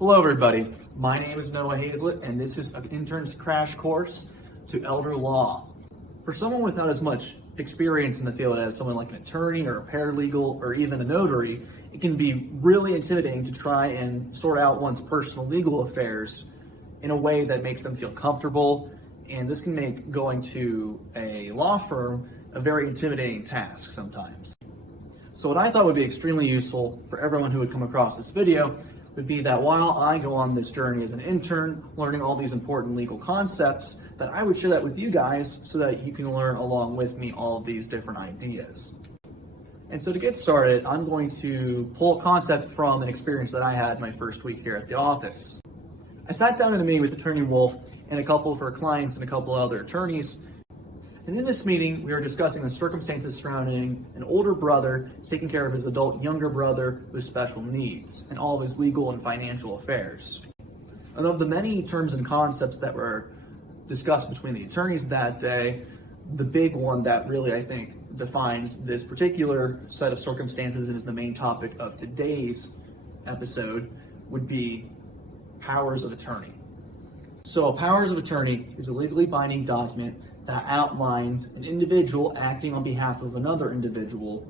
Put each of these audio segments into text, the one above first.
Hello everybody, my name is Noah Hazlett and this is an intern's crash course to elder law. For someone without as much experience in the field as someone like an attorney or a paralegal or even a notary, it can be really intimidating to try and sort out one's personal legal affairs in a way that makes them feel comfortable, and this can make going to a law firm a very intimidating task sometimes. So what I thought would be extremely useful for everyone who would come across this video would be that while I go on this journey as an intern, learning all these important legal concepts, that I would share that with you guys so that you can learn along with me all of these different ideas. And so to get started, I'm going to pull a concept from an experience that I had my first week here at the office. I sat down in a meeting with Attorney Wolf and a couple of her clients and a couple of other attorneys. And in this meeting, we were discussing the circumstances surrounding an older brother taking care of his adult younger brother with special needs and all of his legal and financial affairs. And of the many terms and concepts that were discussed between the attorneys that day, the big one that really, I think, defines this particular set of circumstances and is the main topic of today's episode would be powers of attorney. So a powers of attorney is a legally binding document that outlines an individual acting on behalf of another individual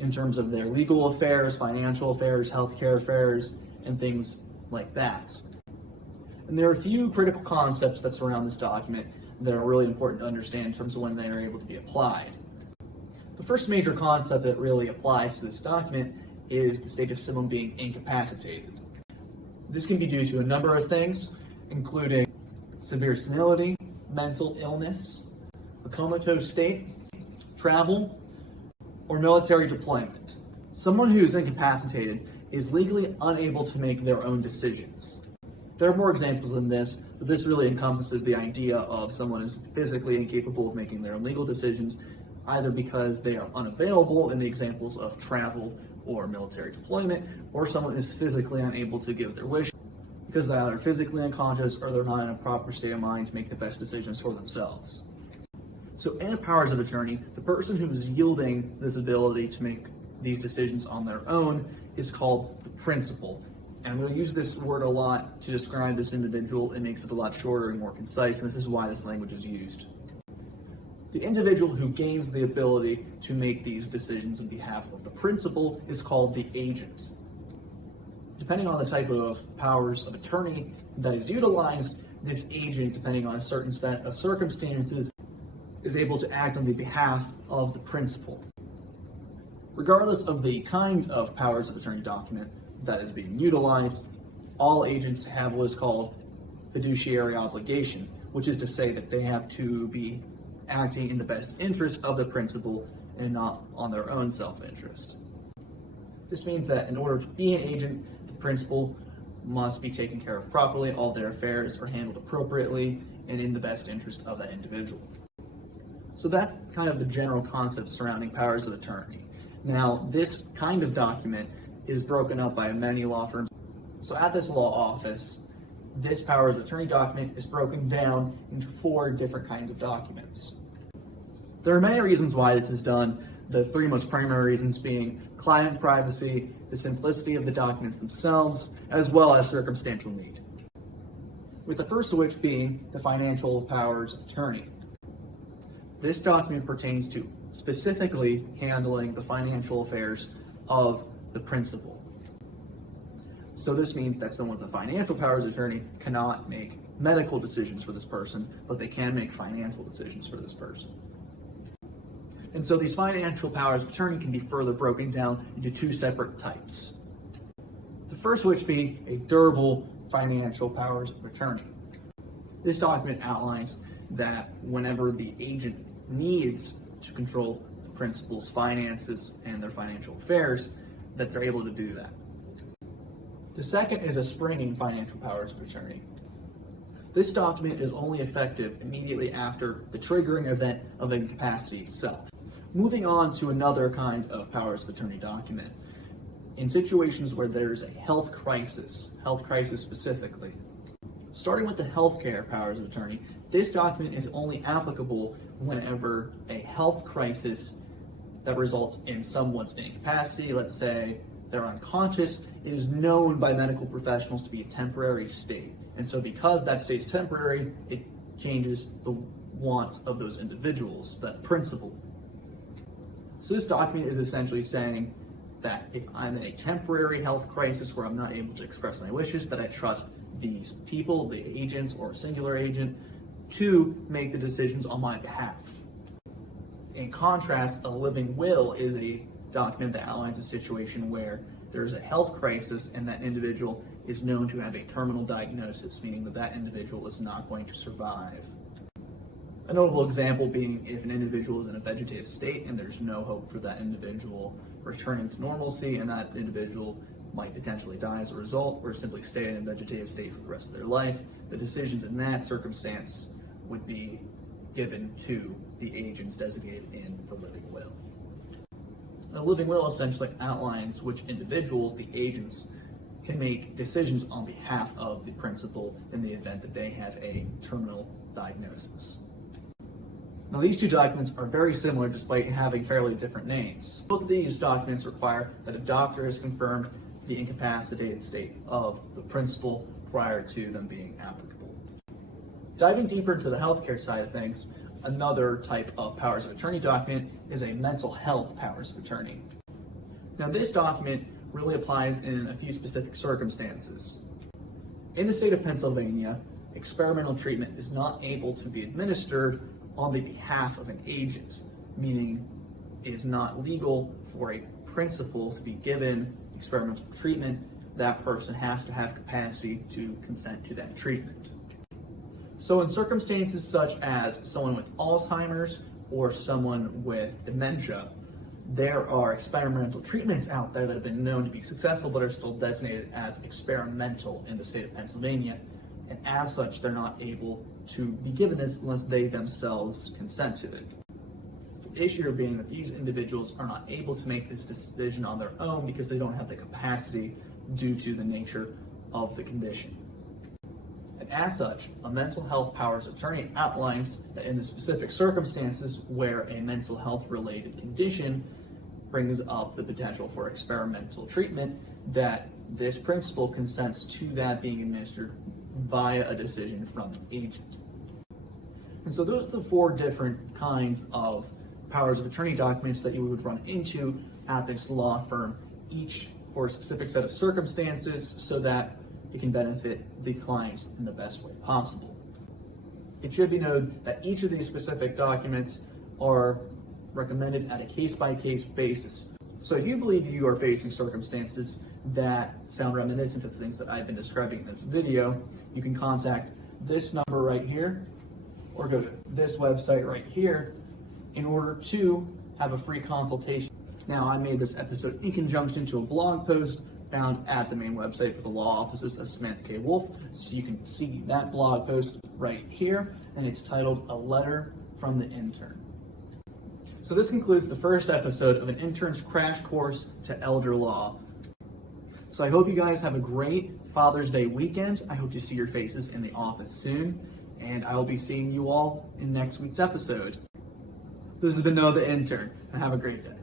in terms of their legal affairs, financial affairs, healthcare affairs, and things like that. And there are a few critical concepts that surround this document that are really important to understand in terms of when they are able to be applied. The first major concept that really applies to this document is the state of someone being incapacitated. This can be due to a number of things, including severe senility, mental illness, a comatose state, travel, or military deployment. Someone who is incapacitated is legally unable to make their own decisions. There are more examples than this, but this really encompasses the idea of someone who's physically incapable of making their own legal decisions, either because they are unavailable in the examples of travel or military deployment, or someone is physically unable to give their wish because they're either physically unconscious or they're not in a proper state of mind to make the best decisions for themselves. So in a powers of attorney, the person who is yielding this ability to make these decisions on their own is called the principal. And I'm going to use this word a lot to describe this individual. It makes it a lot shorter and more concise, and this is why this language is used. The individual who gains the ability to make these decisions on behalf of the principal is called the agent. Depending on the type of powers of attorney that is utilized, this agent, depending on a certain set of circumstances, is able to act on the behalf of the principal. Regardless of the kind of powers of attorney document that is being utilized, all agents have what is called fiduciary obligation, which is to say that they have to be acting in the best interest of the principal and not on their own self-interest. This means that in order to be an agent, the principal must be taken care of properly, all their affairs are handled appropriately and in the best interest of that individual. So that's kind of the general concept surrounding powers of attorney. Now, this kind of document is broken up by many law firms. So at this law office, this powers of attorney document is broken down into 4 different kinds of documents. There are many reasons why this is done, the 3 most primary reasons being client privacy, the simplicity of the documents themselves, as well as circumstantial need. With the first of which being the financial powers of attorney. This document pertains to specifically handling the financial affairs of the principal. So this means that someone with the financial powers of attorney cannot make medical decisions for this person, but they can make financial decisions for this person. And so these financial powers of attorney can be further broken down into 2 separate types. The first of which being a durable financial powers of attorney. This document outlines that whenever the agent needs to control the principal's finances and their financial affairs, that they're able to do that. The second is a springing financial powers of attorney. This document is only effective immediately after the triggering event of incapacity itself. Moving on to another kind of powers of attorney document. In situations where there's a health crisis specifically. Starting with the healthcare powers of attorney, this document is only applicable whenever a health crisis that results in someone's incapacity, let's say they're unconscious, it is known by medical professionals to be a temporary state. And so because that state's temporary, it changes the wants of those individuals, that principle. So this document is essentially saying that if I'm in a temporary health crisis where I'm not able to express my wishes, that I trust these people, the agents or a singular agent, to make the decisions on my behalf. In contrast, a living will is a document that outlines a situation where there's a health crisis and that individual is known to have a terminal diagnosis, meaning that that individual is not going to survive. A notable example being if an individual is in a vegetative state and there's no hope for that individual returning to normalcy, and that individual might potentially die as a result or simply stay in a vegetative state for the rest of their life. The decisions in that circumstance would be given to the agents designated in the living will. The living will essentially outlines which individuals the agents can make decisions on behalf of the principal in the event that they have a terminal diagnosis. Now, these two documents are very similar despite having fairly different names. Both of these documents require that a doctor has confirmed the incapacitated state of the principal prior to them being applicable. Diving deeper into the healthcare side of things, another type of powers of attorney document is a mental health powers of attorney. Now, this document really applies in a few specific circumstances. In the state of Pennsylvania, experimental treatment is not able to be administered on the behalf of an agent, meaning it is not legal for a principal to be given experimental treatment. That person has to have capacity to consent to that treatment. So in circumstances such as someone with Alzheimer's or someone with dementia, there are experimental treatments out there that have been known to be successful but are still designated as experimental in the state of Pennsylvania. And as such, they're not able to be given this unless they themselves consent to it. The issue being that these individuals are not able to make this decision on their own because they don't have the capacity due to the nature of the condition. And as such, a mental health powers of attorney outlines that in the specific circumstances where a mental health related condition brings up the potential for experimental treatment, that this principal consents to that being administered via a decision from the agent. And so those are the four different kinds of powers of attorney documents that you would run into at this law firm, each for a specific set of circumstances so that it can benefit the clients in the best way possible. It should be noted that each of these specific documents are recommended at a case-by-case basis. So if you believe you are facing circumstances that sound reminiscent of things that I've been describing in this video, you can contact this number right here or go to this website right here in order to have a free consultation. Now, I made this episode in conjunction to a blog post found at the main website for the law offices of Samantha K. Wolf, so you can see that blog post right here, and it's titled A Letter from the Intern. So this concludes the first episode of an intern's crash course to elder law. So I hope you guys have a great Father's Day weekend. I hope to see your faces in the office soon, and I will be seeing you all in next week's episode. This has been Noah the Intern, and have a great day.